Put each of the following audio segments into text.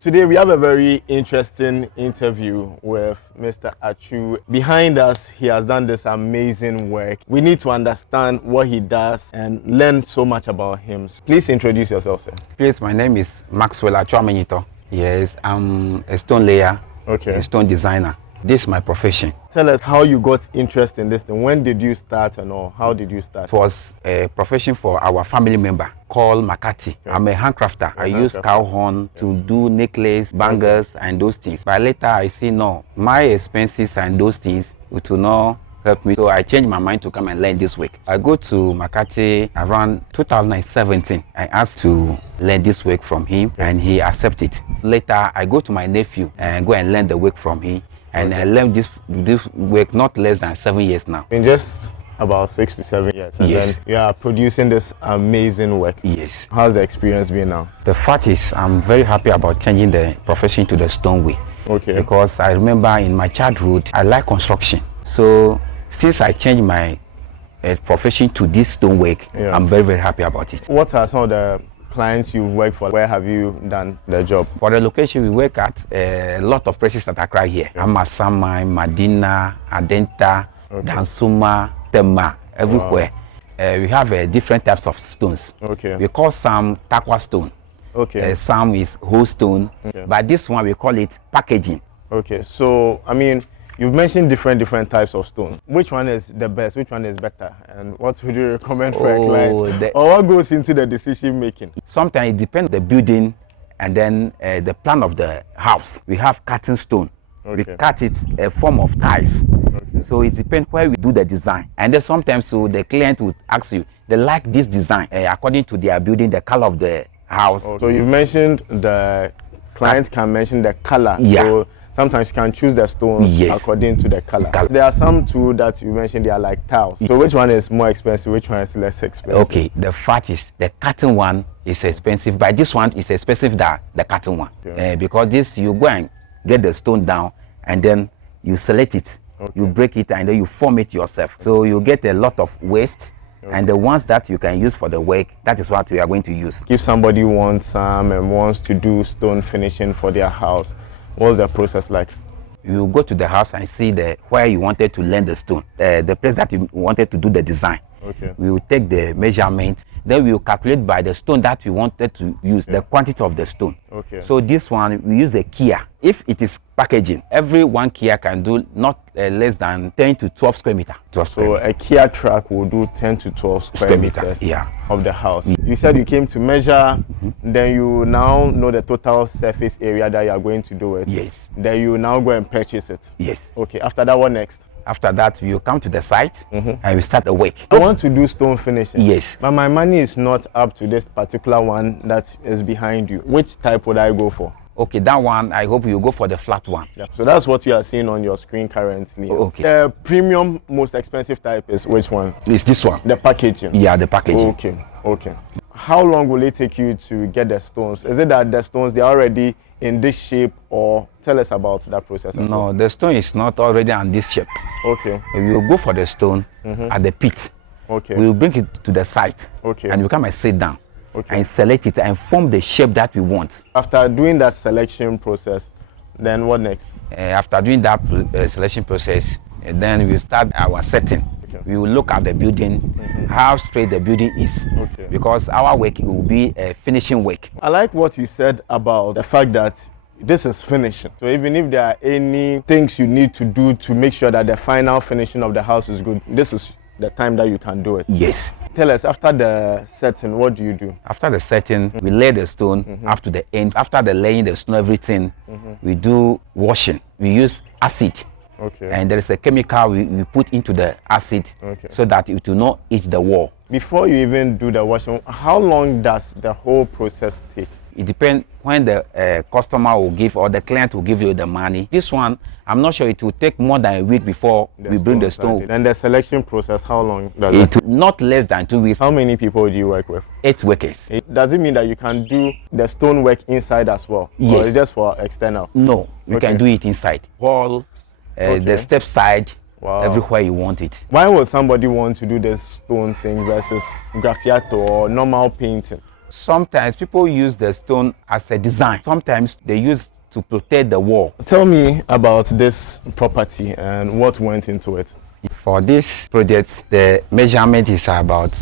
Today we have a very interesting interview with Mr. Achu. Behind us, he has done this amazing work. We need to understand what he does and learn so much about him. Please introduce yourself, sir. Please, my name is Maxwell Achu Amenyito. Yes, I'm a stone layer, a stone designer. This is my profession. Tell us how you got interested in this thing. When did you start and all? How did you start? It was a profession for our family member called Makati. I'm a handcrafter. I use cow horn to do necklace, bangles, and those things. But later I see, no, my expenses and those things, it will not help me. So I changed my mind to come and learn this work. I go to Makati around 2017. I asked to learn this work from him and he accepted. Later I go to my nephew and go and learn the work from him. And I learned this work not less than 7 years now. In just about 6 to 7 years. And yes. Then you are producing this amazing work. Yes. How's the experience been now? The fact is, I'm very happy about changing the profession to the stone way. Okay. Because I remember in my childhood, I like construction. So since I changed my profession to this stone work, I'm very, very happy about it. What are some of the clients you've worked for? Where have you done the job? For the location we work at, a lot of places that are right here. Amasamai, Madina, Adenta, Dansuma, Tema, everywhere. Wow. We have different types of stones. Okay. We call some takwa stone. Okay. Some is whole stone. Okay. But this one we call it packaging. Okay. So I mean, you've mentioned different types of stones. Which one is the best? Which one is better? And what would you recommend for a client? Or what goes into the decision making? Sometimes it depends on the building and then the plan of the house. We have cutting stone. We cut it a form of tiles. So it depends where we do the design. And then sometimes the client would ask you, they like this design according to their building, the color of the house. So you mentioned the client can mention the color. Yeah. So sometimes you can choose the stones according to the color. There are some too that you mentioned, they are like tiles. So which one is more expensive? Which one is less expensive? Okay, the fact is the cutting one is expensive, but this one is expensive than the cutting one. Because this, you go and get the stone down and then you select it, you break it and then you form it yourself. So you get a lot of waste. And the ones that you can use for the work, that is what we are going to use. If somebody wants and wants to do stone finishing for their house, what's the process like? You go to the house and see where you wanted to learn the stone, the place that you wanted to do the design. We will take the measurement, then we will calculate by the stone that we wanted to use, the quantity of the stone. So this one, we use a kia. If it is packaging, every one kia can do not less than 10 to 12 square meter. So a kia truck will do 10 to 12 square meters of the house. You said you came to measure, then you now know the total surface area that you are going to do it. Yes. Then you now go and purchase it. Yes. Okay, after that, what next? After that, we will come to the site and we start the work. I want to do stone finishing. Yes. But my money is not up to this particular one that is behind you. Which type would I go for? Okay, that one, I hope you go for the flat one. Yeah. So that's what you are seeing on your screen currently. Okay. The premium, most expensive type is which one? It's this one. The packaging? Yeah, the packaging. Okay. How long will it take you to get the stones? Is it that the stones, they are already in this shape, or tell us about that process? No, the stone is not already on this shape. Okay. We will go for the stone at the pit. Okay. We will bring it to the site. Okay. And we come and sit down. And select it and form the shape that we want. After doing that selection process, then what next? After doing that selection process, then we start our setting. We will look at the building, how straight the building is, because our work will be a finishing work. I like what you said about the fact that this is finishing. So even if there are any things you need to do to make sure that the final finishing of the house is good, this is the time that you can do it. Yes. Tell us, after the setting, what do you do? After the setting, we lay the stone up to the end. After the laying the stone, everything, we do washing. We use acid. And there is a chemical we put into the acid so that it will not itch the wall. Before you even do the washing, how long does the whole process take? It depends when the customer will give or the client will give you the money. This one, I'm not sure, it will take more than a week before we bring the stone. And the selection process, how long does it take? Not less than 2 weeks. How many people do you work with? 8 workers. Does it mean that you can do the stone work inside as well? Yes. Or is it just for external? No, we can do it inside. Wall, the step side, everywhere you want it. Why would somebody want to do this stone thing versus graffiato or normal painting? Sometimes people use the stone as a design. Sometimes they use to protect the wall. Tell me about this property and what went into it. For this project, the measurement is about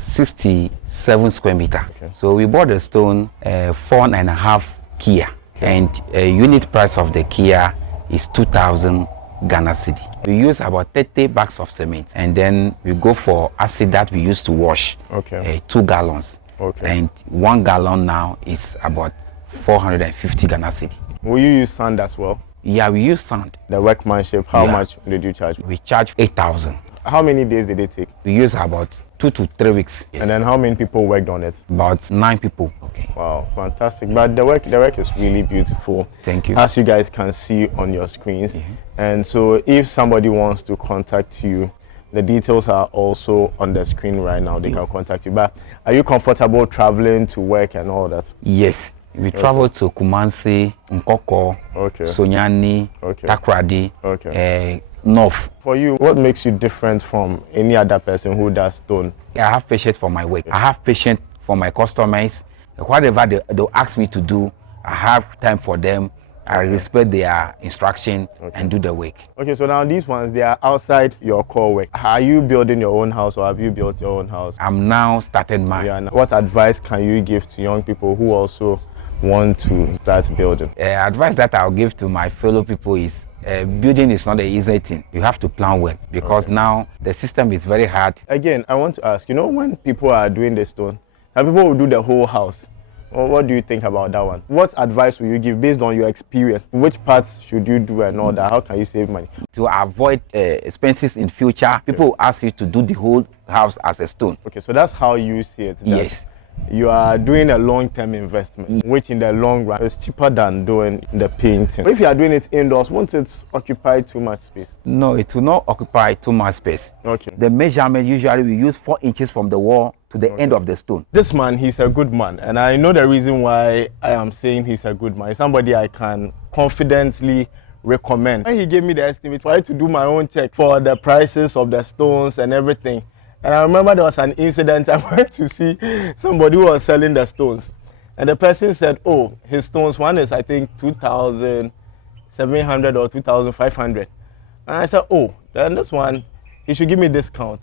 67 square meter. Okay. So we bought the stone 4.5 Kia, and a unit price of the Kia is 2,000 Ghana cedi. We use about 30 bags of cement, and then we go for acid that we use to wash. Okay. 2 gallons. Okay. And 1 gallon now is about 450 Ghana cedi. Will you use sand as well? Yeah, we use sand. The workmanship, how Yeah. much did you charge? We charge 8,000. How many days did it take? We use about 2 to 3 weeks. Yes. And then how many people worked on it? About 9 people. Okay. Wow, fantastic. But the work is really beautiful. Thank you. As you guys can see on your screens. And so if somebody wants to contact you, the details are also on the screen right now. They can contact you. But are you comfortable traveling to work and all that? Yes. We travel to Kumasi, Nkoko, Okay. Sonyani, Okay. Takrady, Okay. North. For you, what makes you different from any other person who does stone? I have patience for my work. I have patience for my customers. Whatever they'll ask me to do, I have time for them. I respect their instruction and do the work. Okay, so now these ones, they are outside your core work. Are you building your own house or have you built your own house? I'm now started mine. Yeah, and what advice can you give to young people who also want to start building? Advice that I'll give to my fellow people is building is not an easy thing. You have to plan well because now the system is very hard. Again, I want to ask, when people are doing the stone, some people will do the whole house. Well, what do you think about that one? What advice will you give based on your experience? Which parts should you do and all that? How can you save money? To avoid expenses in future, people will ask you to do the whole house as a stone. Okay, so that's how you see it. that Yes. You are doing a long-term investment, which in the long run is cheaper than doing the painting. But if you are doing it indoors, won't it occupy too much space? No, it will not occupy too much space. Okay. The measurement usually we use 4 inches from the wall to the end of the stone. This man, he's a good man, and I know the reason why I am saying he's a good man. He's somebody I can confidently recommend. When he gave me the estimate, I had to do my own check for the prices of the stones and everything. And I remember there was an incident. I went to see somebody who was selling the stones, and the person said, "Oh, his stones, one is I think 2,700 or 2,500." And I said, "Oh, then this one, he should give me discount."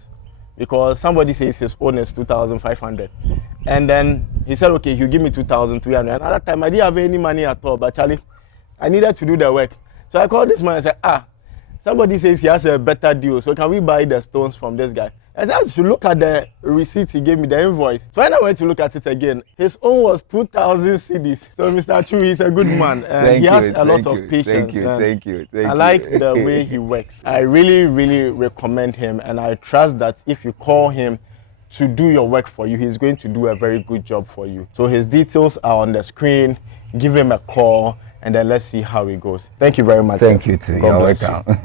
Because somebody says his own is 2,500. And then he said, okay, you give me 2,300. Another time, I didn't have any money at all, but Charlie, I needed to do the work. So I called this man and said, somebody says he has a better deal, so can we buy the stones from this guy? I said, I should look at the receipt he gave me, the invoice. So when I went to look at it again, his own was 2,000 cedis. So Mr. Chu, he's a good man. And he has a lot of patience. Thank you. I like the way he works. I really, really recommend him. And I trust that if you call him to do your work for you, he's going to do a very good job for you. So his details are on the screen. Give him a call, and then let's see how it goes. Thank you very much. Thank you too. God You're bless welcome.